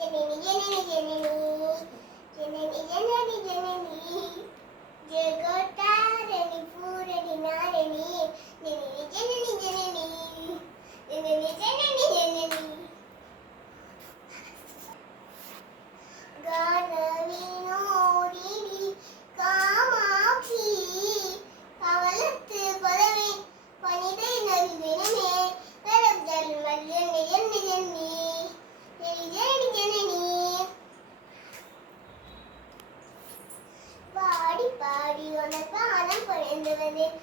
जननी जननी जननी जननी जननी जननी जगतारणी पूरणी नारणी जननी जननी जननी जननी जननी जननी गानविनोदिनी कामाक्षी कवलत्तु पदवे पनिदै नविदिनमे करजल मल्यन्नि जन्नि जन्नि जनि जननी பாடி பாடி உனக்கு ஆனம் பொழிந்து வந்தேன்